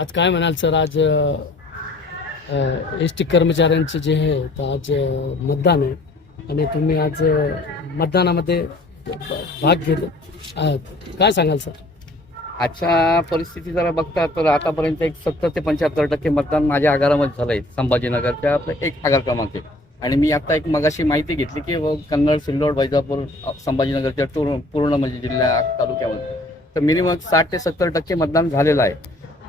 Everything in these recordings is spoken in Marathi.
आज काय म्हणाल सर? आज एस टी कर्मचाऱ्यांचे जे आहे तर आज मतदान आहे. आणि तुम्ही आज मतदानामध्ये भाग घेत आहात. काय सांगाल सर? आजच्या परिस्थिती जरा बघता तर आतापर्यंत एक सत्तर ते पंच्याहत्तर टक्के मतदान माझ्या आगारामध्ये झालंय. संभाजीनगरच्या आपलं एक आगार क्रमांक आहे आणि मी आता एक मगाशी माहिती घेतली की व कन्नड सिल्लोड वैजापूर संभाजीनगरच्या पूर्ण पूर्ण म्हणजे जिल्ह्या तालुक्यामध्ये. तर मिनिमम साठ ते सत्तर टक्के मतदान झालेलं आहे.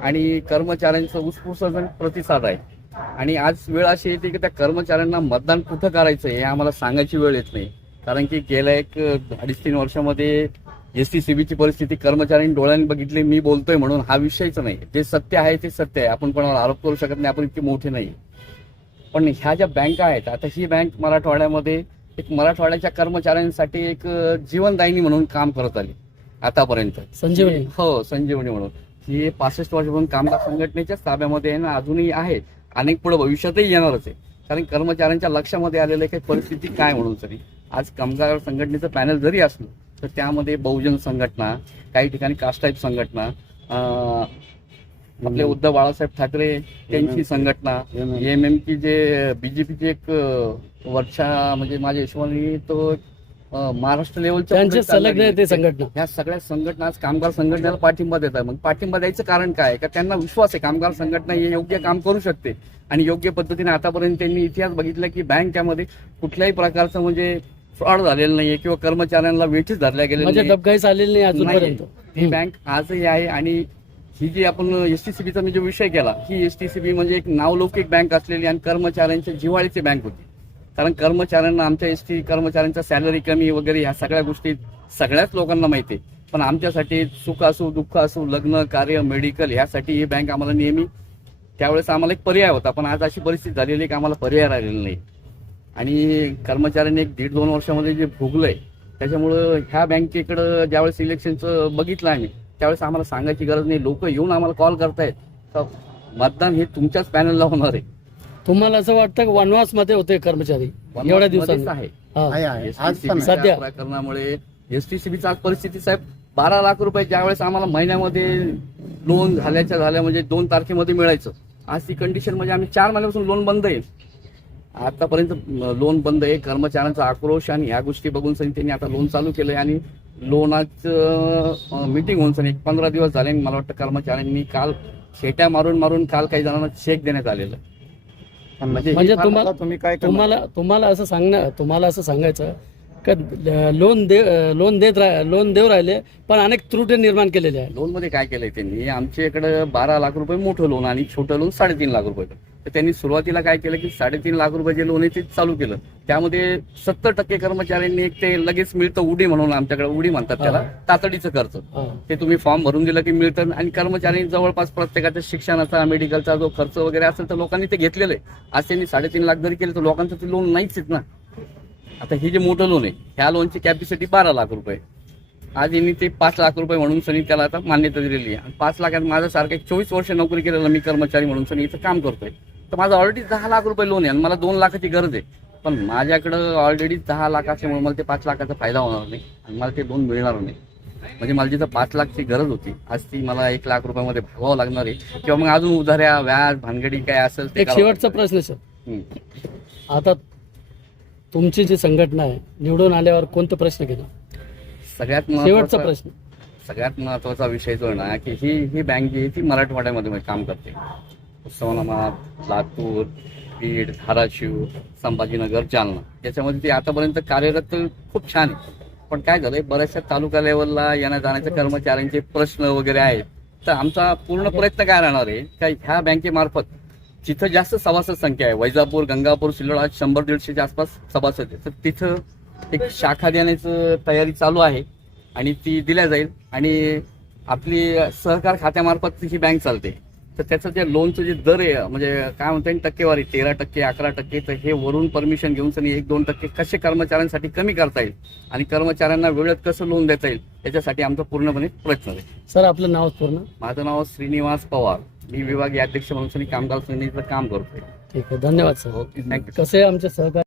आणि कर्मचाऱ्यांचं उत्स्फूर्त प्रतिसाद आहे. आणि आज वेळ अशी येते की त्या कर्मचाऱ्यांना मतदान कुठं करायचं हे आम्हाला सांगायची वेळ येत नाही. कारण की गेल्या एक अडीच तीन वर्षामध्ये एस टी सीबीची परिस्थिती कर्मचाऱ्यांनी डोळ्यांनी बघितली मी बोलतोय म्हणून हा विषयच नाही. जे सत्य आहे ते सत्य आहे. आपण कोणाला आरोप करू शकत नाही. आपण इतके मोठे नाही. पण ह्या ज्या बँका आहेत आता ही बँक मराठवाड्यामध्ये एक मराठवाड्याच्या कर्मचाऱ्यांसाठी एक जीवनदायिनी म्हणून काम करत आली. आतापर्यंत. संजीवनी. हो संजीवनी म्हणून. ही पासष्ट वर्षापासून कामगार संघटनेच्याच ताब्यामध्ये ना अजूनही आहे. अनेक पुढे भविष्यातही येणारच आहे. कारण कर्मचाऱ्यांच्या लक्षामध्ये आलेलं आहे की परिस्थिती काय म्हणून तरी. आज कामगार संघटनेचं पॅनल जरी असलं तर त्यामध्ये बहुजन संघटना काही ठिकाणी कास्ट टाईप संघटना अं, आपले उद्धव बाळासाहेब ठाकरे त्यांची संघटना एम एम की जे बीजेपीचे एक वर्षा म्हणजे माझ्या हिशोबाने तो महाराष्ट्र लेवलच्या त्यांचे. संघटना ह्या सगळ्या संघटना आज कामगार संघटनेला पाठिंबा देत आहे मग पाठिंबा द्यायचं कारण काय? का त्यांना विश्वास आहे कामगार संघटना हे योग्य काम करू शकते आणि योग्य पद्धतीने आतापर्यंत त्यांनी इतिहास बघितला की बँक त्यामध्ये कुठल्याही प्रकारचं म्हणजे फ्रॉड झालेलं नाहीये किंवा कर्मचाऱ्यांना वेठीच धरल्या नाहीये. डबघाईच आलेली नाही अजूनपर्यंत. ती बँक आजही आहे आणि ही जी आपण एसटीसीबीचा मी जो विषय केला ही एसटीसीबी म्हणजे एक नावलौकिक बँक असलेली आणि कर्मचाऱ्यांच्या जिव्हाळीची बँक होती. कारण कर्मचाऱ्यांना आमच्या एस टी कर्मचाऱ्यांचा सॅलरी कमी वगैरे ह्या सगळ्या गोष्टी सगळ्याच लोकांना माहिती आहे. पण आमच्यासाठी सुख असू दुःख असू लग्न कार्य मेडिकल ह्यासाठी ही बँक आम्हाला नेहमी त्यावेळेस आम्हाला एक पर्याय होता. पण आज अशी परिस्थिती झालेली आहे की आम्हाला पर्याय राहिलेला नाही. आणि कर्मचाऱ्यांनी एक दीड दोन वर्षामध्ये जे भोगलंय त्याच्यामुळं ह्या बँकेकडं ज्यावेळेस इलेक्शनचं बघितलं आम्ही त्यावेळेस आम्हाला सांगायची गरज नाही. लोक येऊन आम्हाला कॉल करतायत. तर मतदान हे तुमच्याच पॅनलला होणार आहे. तुम्हाला असं वाटतं की वनवासमध्ये होते कर्मचारी? एवढ्या दिवसांनी. आहे हा. आहे आहे. आज पण सध्या. प्रकरणामुळे एसटीसीबीचा आज परिस्थिती साहेब बारा लाख रुपये ज्यावेळेस आम्हाला महिन्यामध्ये लोन झाल्याच्या झाल्या म्हणजे दोन तारखेमध्ये मिळायचं. आज ती कंडिशन म्हणजे आम्ही चार महिन्यापासून लोन बंद आहे. आतापर्यंत लोन बंद आहे. कर्मचाऱ्यांचा आक्रोश आणि ह्या गोष्टी बघून सनी त्यांनी आता लोन चालू केलंय आणि लोनाचं मीटिंग होऊन सनी एक पंधरा दिवस झाले आणि मला वाटतं कर्मचाऱ्यांनी काल शेट्या मारून मारून काल काही जणांना चेक देण्यात आलेलं आहे. म्हणजे म्हणजे ही तुम्हाला- आता तुम्ही काय करणार? तुम्हाला तुम्हाला असं सांगणं तुम्हाला असं सांगायचं का लोन दे लोन देत रा- लोन देऊ राहिले पण अनेक त्रुटी निर्माण केलेल्या आहे लोनमध्ये काय केलंय त्यांनी? आमच्या इकडे बारा लाख रुपये मोठं लोन आणि छोटं लोन साडेतीन लाख रुपये. तर त्यांनी सुरुवातीला काय केलं की साडेतीन लाख रुपये जे लोन आहे ते चालू केलं. त्यामध्ये सत्तर टक्के कर्मचाऱ्यांनी एक ते लगेच मिळतं उडी म्हणून आमच्याकडे उडी म्हणतात त्याला. तातडीचं खर्च. ते तुम्ही फॉर्म भरून दिलं की मिळतं आणि कर्मचारी जवळपास प्रत्येकाच्या शिक्षणाचा मेडिकलचा जो खर्च वगैरे असेल तर लोकांनी ते घेतलेलं आहे. आज त्यांनी साडेतीन लाख जरी केलं तर लोकांचं ते लोन नाहीच आहेत ना. आता हे जे मोठं लोन आहे ह्या लोनची कॅपॅसिटी बारा लाख रुपये आज यांनी ते पाच लाख रुपये म्हणून सनी त्याला आता मान्यता दिलेली आहे. आणि पाच लाखात माझ्यासारखं एक चोवीस वर्ष नोकरी केलेला मी कर्मचारी म्हणून सनी इथं काम करतोय. तर माझं ऑलरेडी दहा लाख रुपये लोन आहे आणि मला दोन लाखाची गरज आहे. पण माझ्याकडं ऑलरेडी दहा लाख असल्यामुळे मला ते पाच लाखाचा फायदा होणार नाही आणि मला ते लोन मिळणार नाही. म्हणजे मला जिथं पाच लाखची गरज होती आज ती मला एक लाख रुपयामध्ये भागावं लागणार आहे. किंवा मग अजून उधाऱ्या व्याज भानगडी काय असेल ते शेवटचा. प्रश्न सर. आता तुमची जी संघटना आहे निवडून आल्यावर कोणते प्रश्न केले सगळ्यात शेवटचा प्रश्न. सगळ्यात महत्त्वाचा विषय जो आहे ना की ही ही बँक जी आहे ती मराठवाड्यामध्ये काम करते. उस्मानाबाद लातूर बीड धाराशिव संभाजीनगर जालना. याच्यामध्ये ती आतापर्यंत कार्यरत खूप छान आहे. पण काय झालंय बऱ्याचशा तालुका लेवलला येण्या जाण्याच्या कर्मचाऱ्यांचे प्रश्न वगैरे आहेत. तर आमचा पूर्ण प्रयत्न काय राहणार आहे का ह्या बँकेमार्फत जिथं जास्त सभासद संख्या आहे वैजापूर गंगापूर सिल्लोड आज शंभर दीडशेच्या आसपास सभासद आहे तर तिथं एक शाखा देण्याचं तयारी चालू आहे आणि ती दिल्या जाईल. आणि आपली सहकार खात्यामार्फत ही बँक चालते. तर त्याचं जे लोनचं जे दर आहे म्हणजे काय म्हणता येईल टक्केवारी तेरा टक्के अकरा टक्के तर हे वरून परमिशन घेऊन सनी एक दोन टक्के कसे कर्मचाऱ्यांसाठी कमी करता येईल आणि कर्मचाऱ्यांना वेळेत कसं लोन देता येईल याच्यासाठी आमचा पूर्णपणे प्रयत्न आहे. सर आपलं नाव पूर्ण? माझं नाव श्रीनिवास पवार. मी विभागीय अध्यक्ष म्हणून सनी कामगार समितीचं काम करतोय. ठीक आहे धन्यवाद सर. थँक्यू कसे आमचे सहकार?